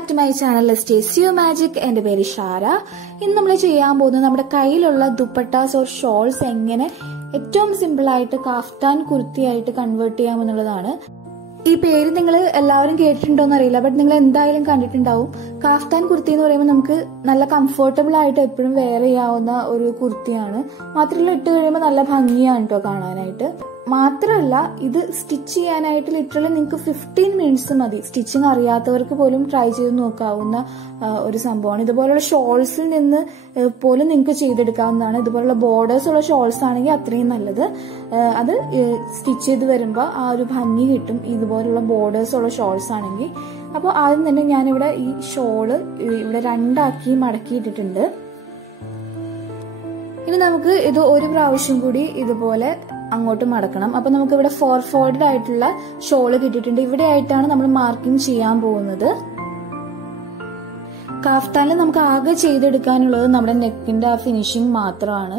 back to my channel Taste Your Magic. എന്റെ പേര് ഷാര. ഇന്ന് നമ്മൾ ചെയ്യാൻ പോകുന്നത് നമ്മുടെ കയ്യിലുള്ള ദുപ്പട്ടാസ് ഓർ ഷോൾസ് എങ്ങനെ ഏറ്റവും സിമ്പിൾ ആയിട്ട് കാഫ്താൻ കുർത്തി ആയിട്ട് കൺവേർട്ട് ചെയ്യാമെന്നുള്ളതാണ്. ഈ പേര് നിങ്ങൾ എല്ലാവരും കേട്ടിട്ടുണ്ടോന്ന് അറിയില്ല, ബട്ട് നിങ്ങൾ എന്തായാലും കണ്ടിട്ടുണ്ടാവും. കാഫ്താൻ കുർത്തി എന്ന് പറയുമ്പോൾ നമുക്ക് നല്ല കംഫർട്ടബിൾ ആയിട്ട് എപ്പോഴും വെയർ ചെയ്യാവുന്ന ഒരു കുർത്തിയാണ്. മാത്രമല്ല ഇട്ട് കഴിയുമ്പോൾ നല്ല ഭംഗിയാണ് കേട്ടോ കാണാനായിട്ട്. മാത്രമല്ല ഇത് സ്റ്റിച്ച് ചെയ്യാനായിട്ട് ലിറ്ററലി നിങ്ങൾക്ക് 15 മിനിറ്റ്സ് മതി. സ്റ്റിച്ചിങ് അറിയാത്തവർക്ക് പോലും ട്രൈ ചെയ്ത് നോക്കാവുന്ന ഒരു സംഭവമാണ്. ഇതുപോലുള്ള ഷോൾസിൽ നിന്ന് പോലും നിങ്ങൾക്ക് ചെയ്തെടുക്കാവുന്നതാണ്. ഇതുപോലുള്ള ബോർഡേഴ്സ് ഉള്ള ഷോൾസ് ആണെങ്കിൽ അത്രയും നല്ലത്. അത് സ്റ്റിച്ച് ചെയ്ത് വരുമ്പോൾ ആ ഒരു ഭംഗി കിട്ടും ഇതുപോലുള്ള ബോർഡേഴ്സ് ഉള്ള ഷോൾസ് ആണെങ്കിൽ. അപ്പോൾ ആദ്യം തന്നെ ഞാനിവിടെ ഈ ഷോള് ഇവിടെ രണ്ടാക്കി മടക്കിയിട്ടിട്ടുണ്ട്. ഇനി നമുക്ക് ഇത് ഒരു പ്രാവശ്യം കൂടി ഇതുപോലെ അങ്ങോട്ട് മടക്കണം. അപ്പൊ നമുക്ക് ഇവിടെ ഫോർവേഡ് ആയിട്ടുള്ള ഷോള് കിട്ടിയിട്ടുണ്ട്. ഇവിടെ ആയിട്ടാണ് നമ്മൾ മാർക്കിംഗ് ചെയ്യാൻ പോകുന്നത്. കാഫ്താനിൽ നമുക്ക് ആകെ ചെയ്തെടുക്കാനുള്ളത് നമ്മുടെ നെക്കിന്റെ ആ ഫിനിഷിംഗ് മാത്രമാണ്.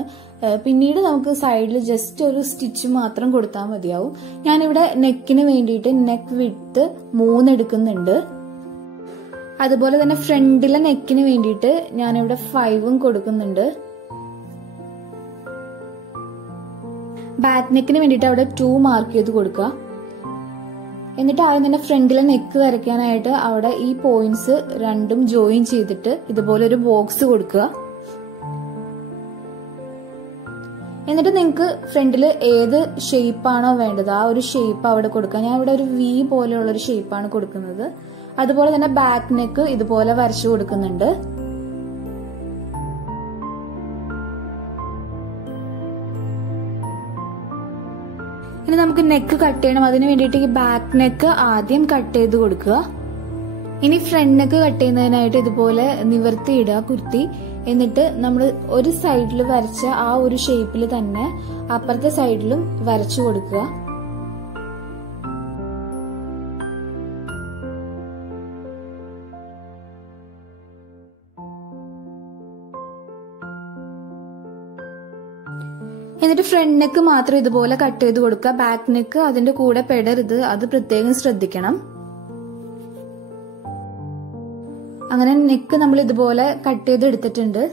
പിന്നീട് നമുക്ക് സൈഡിൽ ജസ്റ്റ് ഒരു സ്റ്റിച്ച് മാത്രം കൊടുത്താൽ മതിയാവും. ഞാനിവിടെ നെക്കിന് വേണ്ടിയിട്ട് നെക്ക് വിഡ്ത്ത് 3 എടുക്കുന്നുണ്ട്. അതുപോലെ തന്നെ ഫ്രണ്ടിലെ നെക്കിന് വേണ്ടിയിട്ട് ഞാനിവിടെ 5 കൊടുക്കുന്നുണ്ട്. ബാക്ക് നെക്കിന് വേണ്ടിയിട്ട് അവിടെ 2 മാർക്ക് ചെയ്ത് കൊടുക്കുക. എന്നിട്ട് ആദ്യം തന്നെ ഫ്രണ്ടിലെ നെക്ക് വരയ്ക്കാനായിട്ട് അവിടെ ഈ പോയിന്റ്സ് രണ്ടും ജോയിൻ ചെയ്തിട്ട് ഇതുപോലെ ഒരു ബോക്സ് കൊടുക്കുക. എന്നിട്ട് നിങ്ങൾക്ക് ഫ്രണ്ടിൽ ഏത് ഷേപ്പാണോ വേണ്ടത് ആ ഒരു ഷേപ്പ് അവിടെ കൊടുക്കുക. ഞാൻ ഇവിടെ ഒരു വി പോലെയുള്ള ഒരു ഷേപ്പാണ് കൊടുക്കുന്നത്. അതുപോലെ തന്നെ ബാക്ക് നെക്ക് ഇതുപോലെ വരച്ചു കൊടുക്കുന്നുണ്ട്. ഇനി നമുക്ക് നെക്ക് കട്ട് ചെയ്യണം. അതിന് വേണ്ടിയിട്ട് ഈ ബാക്ക് നെക്ക് ആദ്യം കട്ട് ചെയ്ത് കൊടുക്കുക. ഇനി ഫ്രണ്ട് നെക്ക് കട്ട് ചെയ്യുന്നതിനായിട്ട് ഇതുപോലെ നിവർത്തിയിടുക കുർത്തി. എന്നിട്ട് നമ്മൾ ഒരു സൈഡിൽ വരച്ച ആ ഒരു ഷേപ്പിൽ തന്നെ അപ്പുറത്തെ സൈഡിലും വരച്ചു കൊടുക്കുക. എന്നിട്ട് ഫ്രണ്ട് നെക്ക് മാത്രം ഇതുപോലെ കട്ട് ചെയ്ത് കൊടുക്കുക. ബാക്ക് നെക്ക് അതിന്റെ കൂടെ പെടരുത്, അത് പ്രത്യേകം ശ്രദ്ധിക്കണം. അങ്ങനെ നെക്ക് നമ്മൾ ഇതുപോലെ കട്ട് ചെയ്ത് എടുത്തിട്ടുണ്ട്.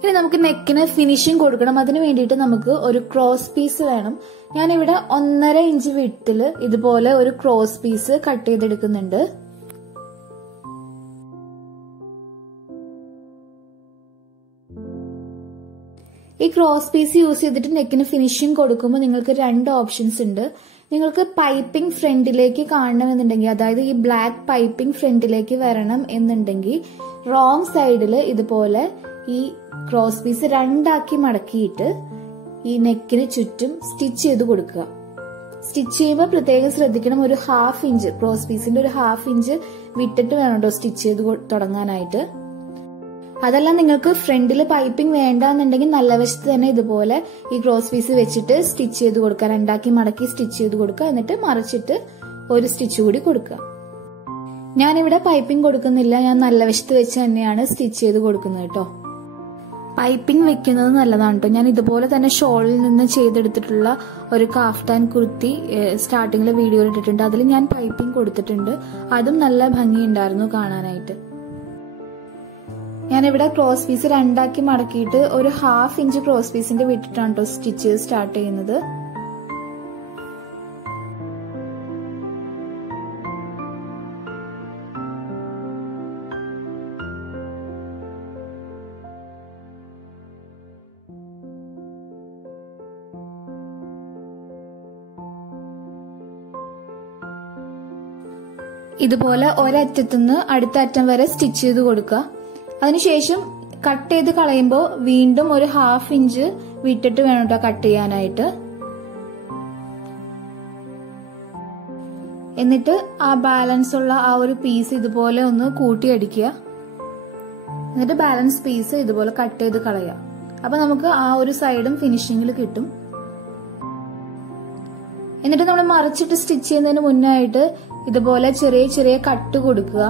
ഇനി നമുക്ക് നെക്കിന് ഫിനിഷിംഗ് കൊടുക്കണം. അതിന് വേണ്ടിയിട്ട് നമുക്ക് ഒരു ക്രോസ് പീസ് വേണം. ഞാനിവിടെ 1.5 ഇഞ്ച് വിഡ്ത്തില് ഇതുപോലെ ഒരു ക്രോസ് പീസ് കട്ട് ചെയ്തെടുക്കുന്നുണ്ട്. ഈ ക്രോസ് പീസ് യൂസ് ചെയ്തിട്ട് നെക്കിന് ഫിനിഷിംഗ് കൊടുക്കുമ്പോൾ നിങ്ങൾക്ക് 2 ഓപ്ഷൻസ് ഉണ്ട്. നിങ്ങൾക്ക് പൈപ്പിംഗ് ഫ്രണ്ടിലേക്ക് കാണണമെന്നുണ്ടെങ്കിൽ, അതായത് ഈ ബ്ലാക്ക് പൈപ്പിംഗ് ഫ്രണ്ടിലേക്ക് വരണം എന്നുണ്ടെങ്കിൽ റോങ് സൈഡിൽ ഇതുപോലെ ഈ ക്രോസ് പീസ് 2 ആക്കി മടക്കിയിട്ട് ഈ നെക്കിന് ചുറ്റും സ്റ്റിച്ച് ചെയ്ത് കൊടുക്കുക. സ്റ്റിച്ച് ചെയ്യുമ്പോൾ പ്രത്യേകം ശ്രദ്ധിക്കണം, ഒരു 1/2 ഇഞ്ച് ക്രോസ് പീസിന്റെ ഒരു 1/2 ഇഞ്ച് വിട്ടിട്ട് വേണം കേട്ടോ സ്റ്റിച്ച് ചെയ്ത് തുടങ്ങാനായിട്ട്. അതല്ല നിങ്ങൾക്ക് ഫ്രണ്ടിൽ പൈപ്പിംഗ് വേണ്ടെന്നുണ്ടെങ്കിൽ നല്ല വശത്ത് തന്നെ ഇതുപോലെ ഈ ക്രോസ് പീസ് വെച്ചിട്ട് സ്റ്റിച്ച് ചെയ്ത് കൊടുക്കുക. 2 ആക്കി മടക്കി സ്റ്റിച്ച് ചെയ്ത് കൊടുക്കുക. എന്നിട്ട് മറിച്ചിട്ട് ഒരു സ്റ്റിച്ച് കൂടി കൊടുക്കുക. ഞാനിവിടെ പൈപ്പിംഗ് കൊടുക്കുന്നില്ല, ഞാൻ നല്ല വശത്ത് വെച്ച് തന്നെയാണ് സ്റ്റിച്ച് ചെയ്ത് കൊടുക്കുന്നത് കേട്ടോ. പൈപ്പിംഗ് വെക്കുന്നത് നല്ലതാണ് കേട്ടോ. ഞാൻ ഇതുപോലെ തന്നെ ഷോളിൽ നിന്ന് ചെയ്തെടുത്തിട്ടുള്ള ഒരു കാഫ്താൻ കുർത്തി സ്റ്റാർട്ടിങ്ങിലെ വീഡിയോയിൽ ഇട്ടിട്ടുണ്ട്. അതിൽ ഞാൻ പൈപ്പിംഗ് കൊടുത്തിട്ടുണ്ട്. അതും നല്ല ഭംഗിയുണ്ടായിരുന്നു കാണാനായിട്ട്. ഞാനിവിടെ ക്രോസ് പീസ് 2 ആക്കി മടക്കിയിട്ട് ഒരു 1/2 ഇഞ്ച് ക്രോസ് പീസിന്റെ വിട്ടിട്ടാണ് കേട്ടോ സ്റ്റിച്ച് സ്റ്റാർട്ട് ചെയ്യുന്നത്. ഇതുപോലെ ഒരറ്റത്തുനിന്ന് അടുത്ത അറ്റം വരെ സ്റ്റിച്ച് ചെയ്ത് കൊടുക്കുക. അതിനുശേഷം കട്ട് ചെയ്ത് കളയുമ്പോൾ വീണ്ടും ഒരു 1/2 ഇഞ്ച് വിട്ടിട്ട് വേണം കേട്ടോ കട്ട് ചെയ്യാനായിട്ട്. എന്നിട്ട് ആ ബാലൻസ് ഉള്ള ആ ഒരു പീസ് ഇതുപോലെ ഒന്ന് കൂട്ടിയടിക്കുക. എന്നിട്ട് ബാലൻസ് പീസ് ഇതുപോലെ കട്ട് ചെയ്ത് കളയുക. അപ്പൊ നമുക്ക് ആ ഒരു സൈഡും ഫിനിഷിംഗിൽ കിട്ടും. എന്നിട്ട് നമ്മൾ മറിച്ചിട്ട് സ്റ്റിച്ച് ചെയ്യുന്നതിന് മുന്നായിട്ട് ഇതുപോലെ ചെറിയ ചെറിയ കട്ട് കൊടുക്കുക.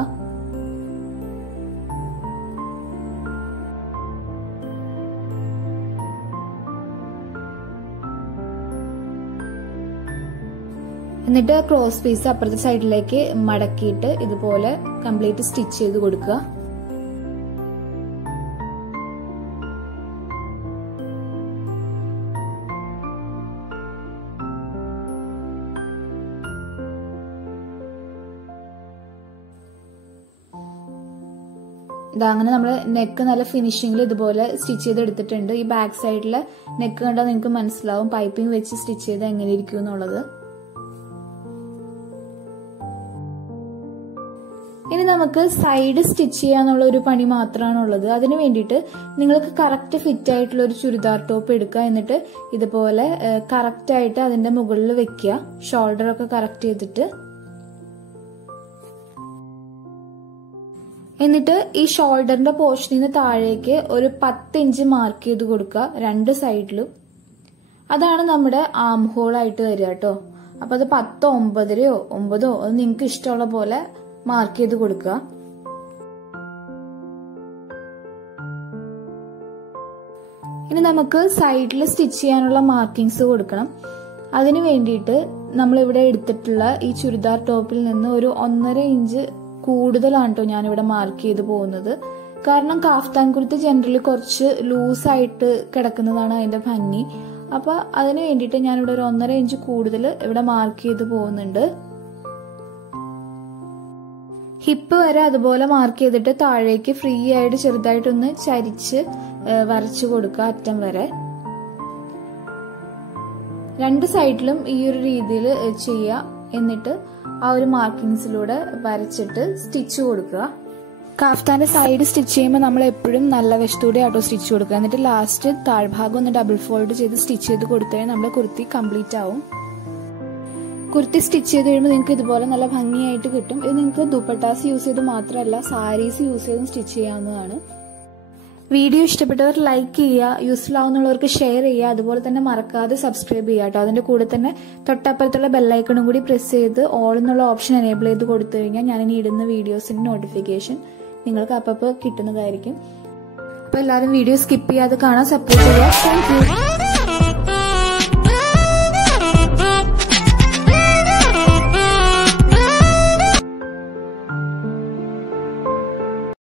എന്നിട്ട് ക്രോസ് പീസ് അപ്പുറത്തെ സൈഡിലേക്ക് മടക്കിയിട്ട് ഇതുപോലെ കംപ്ലീറ്റ് സ്റ്റിച്ച് ചെയ്ത് കൊടുക്കുക. അങ്ങനെ നമ്മൾ നെക്ക് നല്ല ഫിനിഷിംഗിൽ ഇതുപോലെ സ്റ്റിച്ച് ചെയ്ത് എടുത്തിട്ടുണ്ട്. ഈ ബാക്ക് സൈഡിലെ നെക്ക് കണ്ടാൽ നിങ്ങൾക്ക് മനസ്സിലാവും പൈപ്പിംഗ് വെച്ച് സ്റ്റിച്ച് ചെയ്ത് എങ്ങനെ ഇരിക്കും എന്നുള്ളത്. ഇനി നമുക്ക് സൈഡ് സ്റ്റിച്ച് ചെയ്യാന്നുള്ള ഒരു പണി മാത്രമാണുള്ളത്. അതിന് വേണ്ടിയിട്ട് നിങ്ങൾക്ക് കറക്റ്റ് ഫിറ്റ് ആയിട്ടുള്ള ഒരു ചുരിദാർ ടോപ്പ് എടുക്കുക. എന്നിട്ട് ഇതുപോലെ കറക്റ്റ് ആയിട്ട് അതിന്റെ മുകളിൽ വെക്കുക. ഷോൾഡർ ഒക്കെ കറക്റ്റ് ചെയ്തിട്ട് എന്നിട്ട് ഈ ഷോൾഡറിന്റെ പോർഷനിൽ നിന്ന് താഴേക്ക് ഒരു 10 ഇഞ്ച് മാർക്ക് ചെയ്ത് കൊടുക്കുക 2 സൈഡിലും. അതാണ് നമ്മുടെ ആം ഹോൾ ആയിട്ട് വരിക കേട്ടോ. അപ്പൊ അത് 10, 9 അത് നിങ്ങൾക്ക് ഇഷ്ടമുള്ള പോലെ മാർക്ക് ചെയ്ത് കൊടുക്കുക. ഇനി നമുക്ക് സൈഡിൽ സ്റ്റിച്ച് ചെയ്യാനുള്ള മാർക്കിങ്സ് കൊടുക്കണം. അതിനു വേണ്ടിയിട്ട് നമ്മളിവിടെ എടുത്തിട്ടുള്ള ഈ ചുരിദാർ ടോപ്പിൽ നിന്ന് ഒരു 1.5 ഇഞ്ച് കൂടുതലാണ് കേട്ടോ ഞാനിവിടെ മാർക്ക് ചെയ്ത് പോകുന്നത്. കാരണം കാഫ്താൻ കുർത്തി ജനറലി കുറച്ച് ലൂസായിട്ട് കിടക്കുന്നതാണ് അതിന്റെ ഭംഗി. അപ്പൊ അതിന് വേണ്ടിയിട്ട് ഞാനിവിടെ ഒരു 1.5 ഇഞ്ച് കൂടുതൽ ഇവിടെ മാർക്ക് ചെയ്ത് പോകുന്നുണ്ട്. ഹിപ്പ് വരെ അതുപോലെ മാർക്ക് ചെയ്തിട്ട് താഴേക്ക് ഫ്രീ ആയിട്ട് ചെറുതായിട്ടൊന്ന് ചരിച്ച് വരച്ചു കൊടുക്കുക അറ്റം വരെ. 2 സൈഡിലും ഈ ഒരു രീതിയിൽ ചെയ്യുക. എന്നിട്ട് ആ ഒരു മാർക്കിങ്സിലൂടെ വരച്ചിട്ട് സ്റ്റിച്ച് കൊടുക്കുക. കാഫ്താന്റെ സൈഡ് സ്റ്റിച്ച് ചെയ്യുമ്പോൾ നമ്മൾ എപ്പോഴും നല്ല വശത്തൂടെ ആട്ടോ സ്റ്റിച്ച് കൊടുക്കുക. എന്നിട്ട് ലാസ്റ്റ് താഴ്ഭാഗം ഒന്ന് ഡബിൾ ഫോൾഡ് ചെയ്ത് സ്റ്റിച്ച് ചെയ്ത് കൊടുത്താൽ നമ്മുടെ കുർത്തി കംപ്ലീറ്റ് ആവും. കുർത്തി സ്റ്റിച്ച് ചെയ്ത് കഴിയുമ്പോൾ നിങ്ങൾക്ക് ഇതുപോലെ നല്ല ഭംഗിയായിട്ട് കിട്ടും. ഇത് നിങ്ങൾക്ക് ദുപ്പട്ടാസ് യൂസ് ചെയ്ത് മാത്രമല്ല സാരീസ് യൂസ് ചെയ്തും സ്റ്റിച്ച് ചെയ്യാവുന്നതാണ്. വീഡിയോ ഇഷ്ടപ്പെട്ടവർ ലൈക്ക് ചെയ്യുക, യൂസ്ഫുൾ ആവുന്നുള്ളവർക്ക് ഷെയർ ചെയ്യുക, അതുപോലെ തന്നെ മറക്കാതെ സബ്സ്ക്രൈബ് ചെയ്യുക കേട്ടോ. അതിന്റെ കൂടെ തന്നെ തൊട്ടപ്പുറത്തുള്ള ബെല്ലൈക്കണും കൂടി പ്രസ് ചെയ്ത് ഓൾ എന്നുള്ള ഓപ്ഷൻ എനേബിൾ ചെയ്ത് കൊടുത്തു കഴിഞ്ഞാൽ ഞാനിനി ഇടുന്ന വീഡിയോസിന്റെ നോട്ടിഫിക്കേഷൻ നിങ്ങൾക്ക് അപ്പോൾ കിട്ടുന്നതായിരിക്കും. അപ്പോൾ എല്ലാവരും വീഡിയോ സ്കിപ്പ് ചെയ്യാതെ കാണാൻ സപ്പോർട്ട് ചെയ്യുക. Thank you.